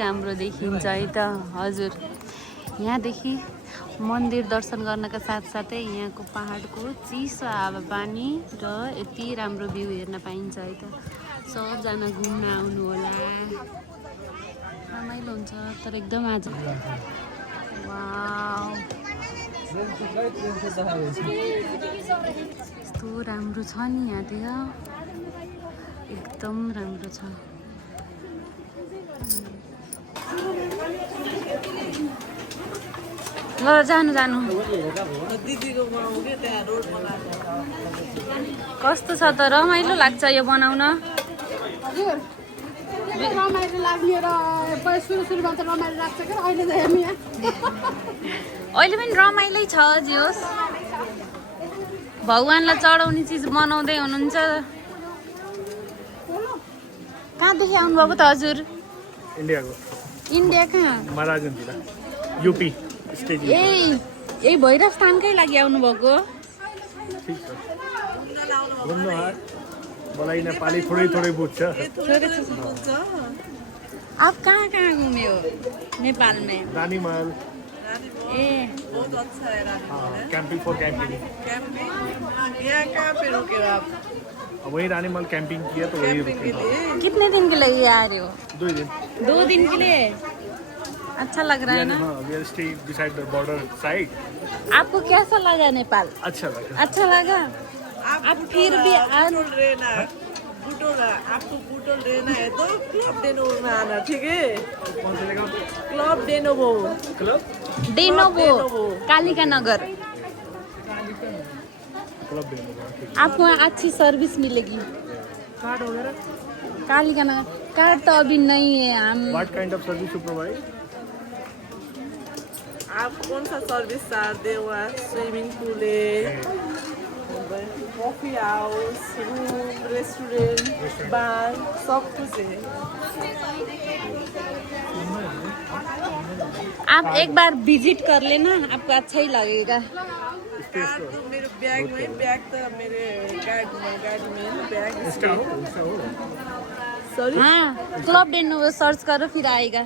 राम्रो देखिन्छ है त हजुर। यहाँदेखि मन्दिर दर्शन गर्नका साथसाथै यहाँको पहाडको चिसो हावापानी र यति राम्रो भ्यू हेर्न पाइन्छ है त। सबजना घुम्न आउनु होला, रमाइलो हुन्छ। तर एकदम आज वाउ यस्तो राम्रो छ नि यहाँतिर, एकदम राम्रो छ। ल जानु जानु। कस्तो छ त, रमाइलो लाग्छ यो बनाउन। रमाइलो लाग्ने र सुरुमा त रमाइलो लाग्छ कि अहिले त हेर्नु यहाँ अहिले पनि रमाइलै छ। जे होस् भगवानलाई चढाउने चिज बनाउँदै हुनुहुन्छ। कहाँदेखि आउनुभएको त हजुर? इन्डियाको। इन्डिया कहाँ? Maharajganj UP state. यही भैरव स्थानकै लागि आउनुभएको? ठीक छ। घुम्नु आए मलाई नेपाली थोड़ै थोड़ै बुझ्छ। आप कहाँ कहाँ घूमे हो नेपाल में? रानी महल। बहुत अच्छा है रानी कैंपिंग फॉर कैंपिंग। यहाँ कहाँ पे रुके हो आप? वही रानी महल कैंपिंग किया तो वही रुके। कितने दिन के लिए आ रहे हो? 2 दिन। 2 दिन के लिए? अच्छा लग रहा है ना? We are staying beside the border side. आपको कैसा लगा नेपाल? अच्छा लगा। अच्छा लगा। आप फिर भी आपको बुटोल रहना है तो क्लब डेनोवो में आना, ठीक है? कौन सा जगह? क्लब डेनोवो। क्लब डेनोवो कालिका नगर। क्लब डेनोवो। आपको वहाँ अच्छी सर्विस मिलेगी। कार्ड वगैरह? कालिका नगर कार्ड तो अभी नहीं है हम। What kind of service you provide? आप कौन सा सर्विस चाहते हो? स्विमिंग पूल है, कॉफी हाउस, रूम, रेस्टोरेंट, बार, सब कुछ है। आप एक बार विजिट कर लेना, आपको अच्छा ही लगेगा। कार तो मेरे बैग में, बैग तो मेरे गाड़ी में बैग। सॉरी, हाँ क्लब डेनोवो सर्च करो फिर आएगा।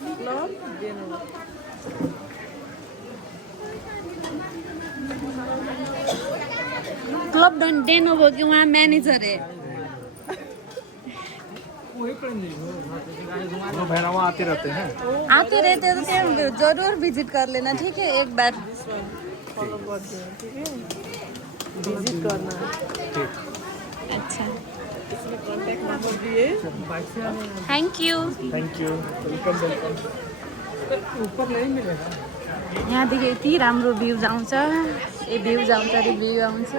क्लब डेनोवो। क्लब डेनोवो के वहाँ मैनेजर है। वो भैरवा आते रहते हैं। आते रहते तो क्या जरूर विजिट कर लेना, ठीक है? एक बार फॉलो कर दो, ठीक है? विजिट करना। ठीक। अच्छा इसमें कॉन्टैक्ट नंबर दिए। Thank you. Thank you. Welcome welcome. ऊपर नहीं मिलेगा। यहाँदेखि यति राम्रो भ्यूज आउँछ। भ्यूज आउँछ अरे भ्यू आउँछ।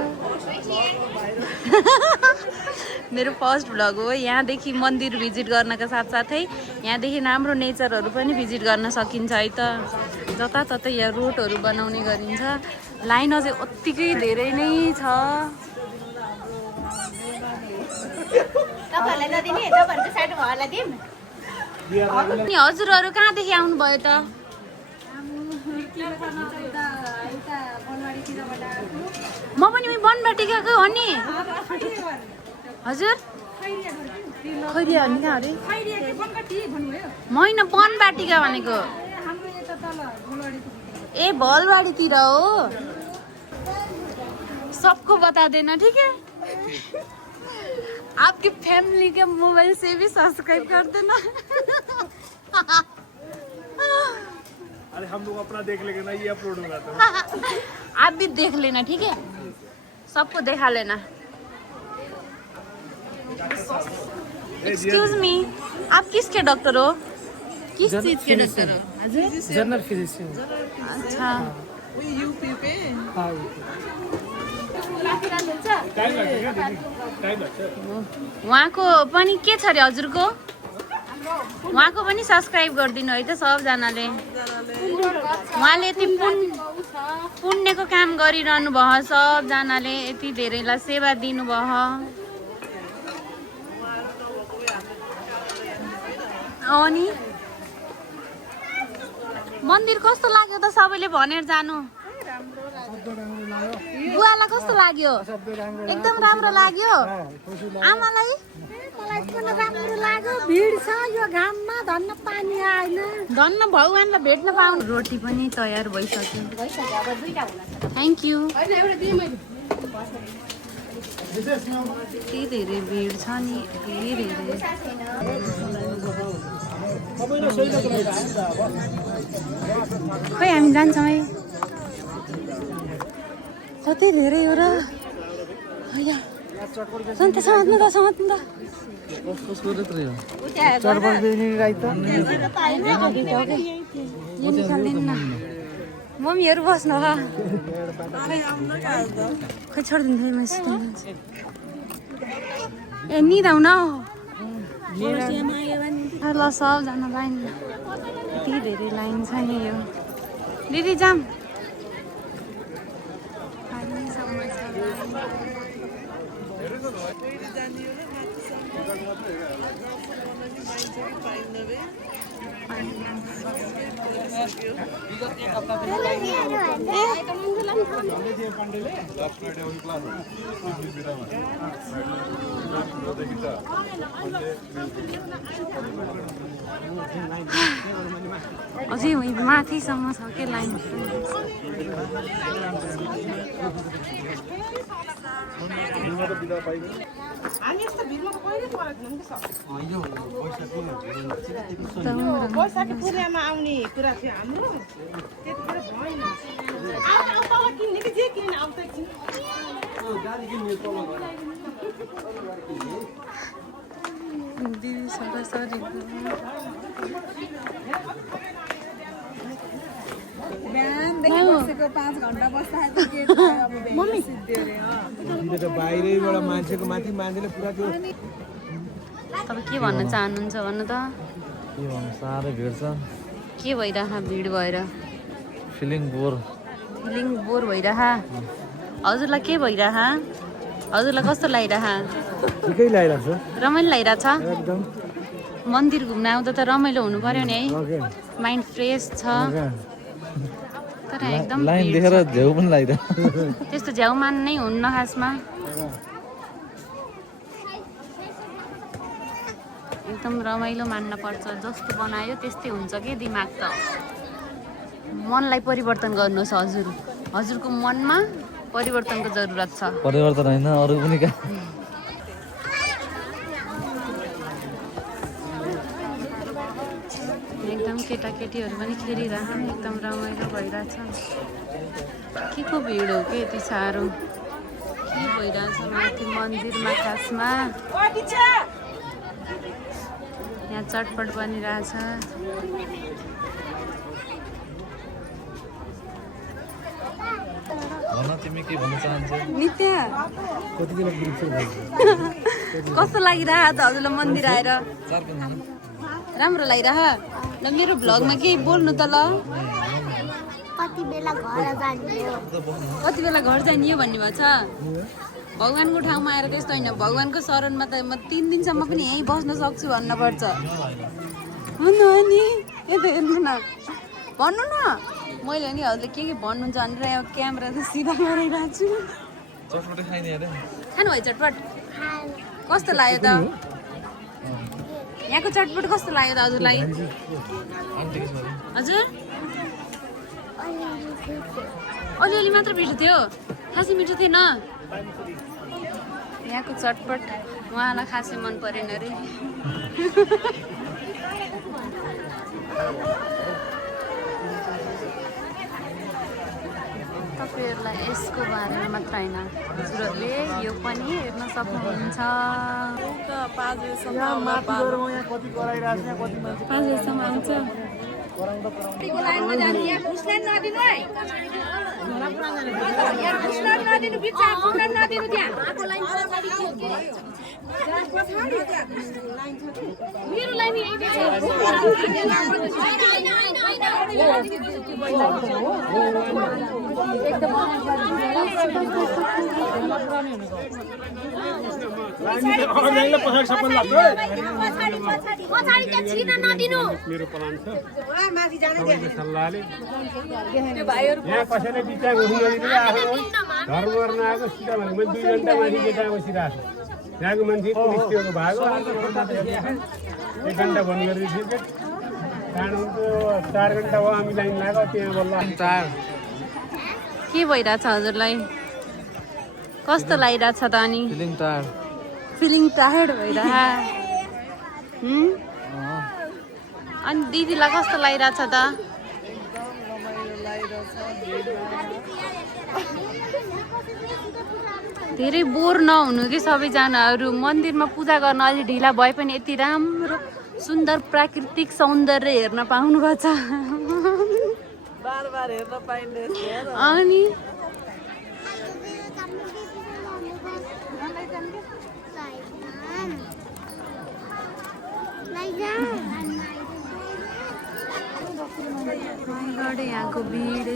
मेरो फर्स्ट भ्लग हो। यहाँदेखि मन्दिर भिजिट गर्नका साथसाथै यहाँदेखि राम्रो नेचरहरू पनि भिजिट गर्न सकिन्छ है त। जताततै यहाँ रोडहरू बनाउने गरिन्छ। लाइन अझै उत्तिकै धेरै नै छ। अनि हजुरहरू कहाँदेखि आउनुभयो त? म पनि बनबाटी गएको हो नि। हजुर खैरिया हो नि कहाँ अरे? मैन बनबाटिका भनेको। ए भलबाडीतिर हो। सबको बता देना, ठीक है? आपकी फैमिली के मोबाइल से भी सब्सक्राइब कर देना। अरे हम लोग अपना देख लेंगे ना, ये अपलोड होगा तो। आप भी देख लेना, ठीक है? सबको देखा लेना। एक्सक्यूज मी, आप किसके डॉक्टर हो? किस चीज के डॉक्टर हो? General physician. अच्छा यूपी पे। हाँ टाइम लगेगा दीदी, टाइम लगता है। उहाँको पनि के छ अरे हजुरको? उहाँको पनि सब्सक्राइब गरिदिनु है त सबजनाले। उहाँले यति पुण्यको काम गरिरहनु भयो। सबजनाले यति धेरैलाई सेवा दिनुभयो। अनि मन्दिर कस्तो लाग्यो त? सबैले भनेर जानु। बुवालाई कस्तो लाग्यो? एकदम राम्रो लाग्यो। आमालाई मलाई किन राम्रो लाग्यो भिड छ यो घाममा धन्न पानी आएन धन्न भगवानलाई भेट्न पाउनु रोटी पनि तयार भइसक्यो थ्याङ्क यू होइन एउटा दिएँ मैले यति धेरै भिड छ नि धेरै खै हामी जान्छौँ है कति धेरै हो र समात्नु त यो निकाल्दैन मम्मीहरू बस्नु खै छोडिदिनु फेरि मसित ए निदाउ न ल सबजना लाइन यति धेरै लाइन छ नि यो दिदी जाम अझै माथिसम्म छ के लाइन पैसाको पूर्णिमामा आउने कुरा थियो हाम्रो त्यतिखेर भएन किन्ने कि जे किन्ने आउँछ एकछिन दिदी सरी बिहानदेखि बसेको 5 घन्टा बस्दाखेरि बाहिरैबाट मान्छेको माथि मान्छेले पुरा त्यो तपाईँ के भन्न चाहनुहुन्छ भन्नु त के भन्नु साह्रै भिड छ के भइरह भिड भएर फिलिङ बोर भइरह हजुरलाई के भइरह हजुरलाई कस्तो लागिरह ठिकै लागिरहेको छ रमाइलो लागिरहेछ एकदम मन्दिर घुम्न आउँदा त रमाइलो हुनु पर्यो नि है माइन्ड फ्रेस छ तर एकदम लाइन देखेर झ्याउ पनि लाग्दैन त्यस्तो झ्याउमान नै हुन्न खासमा एकदम रमाइलो मान्न पर्छ जस्तो बनायो त्यस्तै हुन्छ कि दिमाग त मनलाई परिवर्तन गर्नुहोस् हजुरको मनमा परिवर्तनको जरुरत छ परिवर्तन होइन अरू पनि एकदम केटाकेटीहरू पनि खेलिरहन् एकदम रमाइलो भइरहेछ के को भिड हो कि यति साह्रो के भइरहेछ माथि मन्दिरमा खासमा यहाँ चटपट बनिरहेछ तिमी के भन्न चाहन्छौ नित्य कस्तो लागिरह त हजुरलाई मन्दिर आएर राम्रो लागिरह ल मेरो भ्लगमा केही बोल्नु त ल कति बेला घर जाने हो भन्ने भएको छ भगवान्को ठाउँमा आएर त्यस्तो होइन भगवान्को शरणमा त म 3 दिनसम्म पनि यहीँ बस्न सक्छु भन्नुपर्छ हुनु हो नि यता हेर्नु न भन्नु न मैले नि हजुरले के भन्नुहुन्छ भनेर यो क्यामेरा त सिधा गरिरहेको छु खानु भयो चटपट कस्तो लाग्यो त यहाँको चटपट कस्तो लाग्यो त हजुरलाई हजुर अलिअलि मात्र मिठो थियो खासै मिठो थिएन यहाँको चटपट उहाँलाई खासै मन परेन अरे तपाईँहरूलाई यसको बारेमा मात्र होइन हजुरहरूले यो पनि हेर्न सक्नुहुन्छ 5 बजीसम्म आउँछ मेरो प्लान छ सल्लाहले यहाँ कसैले बिचा घुम्नु धर्म गर्न आएको सिधा भने मैले 2 घन्टा माथि केटा बसिरहेको यहाँको मान्छे पुलिस थियो भएको आज 1 घन्टा बन्द गरिदिएको थियो काठमाडौँ 4 घन्टा भयो हामी लाइन लाग्यो त्यहाँ बल्ल के भइरहेछ हजुरलाई कस्तो लागिरहेछ त अनि फिलिङ टायर्ड भइरह अनि दिदीलाई कस्तो लागिरहेछ त धेरै बोर नहुनु कि सबैजनाहरू मन्दिरमा पूजा गर्न अलि ढिला भए पनि यति राम्रो सुन्दर प्राकृतिक सौन्दर्य हेर्न पाउनु भएको छ अनि यहाँको भिड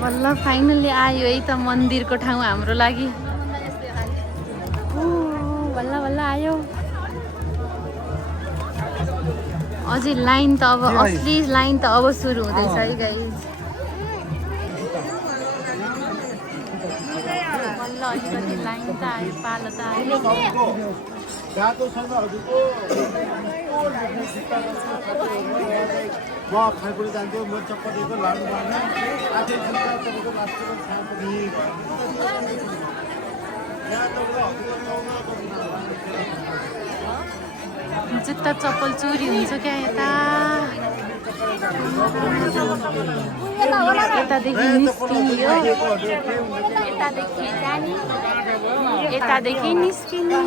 बल्ल फाइनली आयो है त मन्दिरको ठाउँ हाम्रो लागि बल्ल बल्ल आयो अझै लाइन त अब असली लाइन त अब सुरु हुँदैछ है गाइस बल्ल अलिकति लाइन त आयो पालो त आयो म खालपुरी जान्थ्यो म चप्पलको लाडु बाँड्न आफै तपाईँको लास्टको खालपुरी जुत्ता चप्पल चोरी हुन्छ क्या यता यतादेखि निस्कियो यतादेखि निस्किने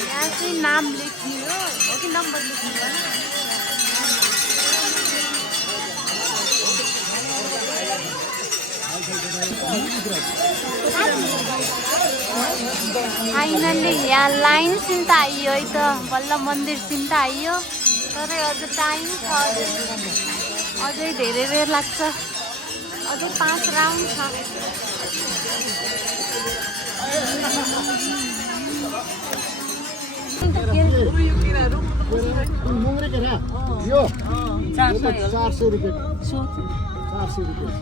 यहाँ चाहिँ नाम लेख्ने हो कि नम्बर लेख्ने हो फाइनल्ली यहाँ लाइन सिन त आइयो है त बल्ल मन्दिर सिन त आइयो तर अझ टाइम छ अझै धेरै बेर लाग्छ अझै 5 राउन्ड छ यो 400 रुपियाँ 400 रुपियाँ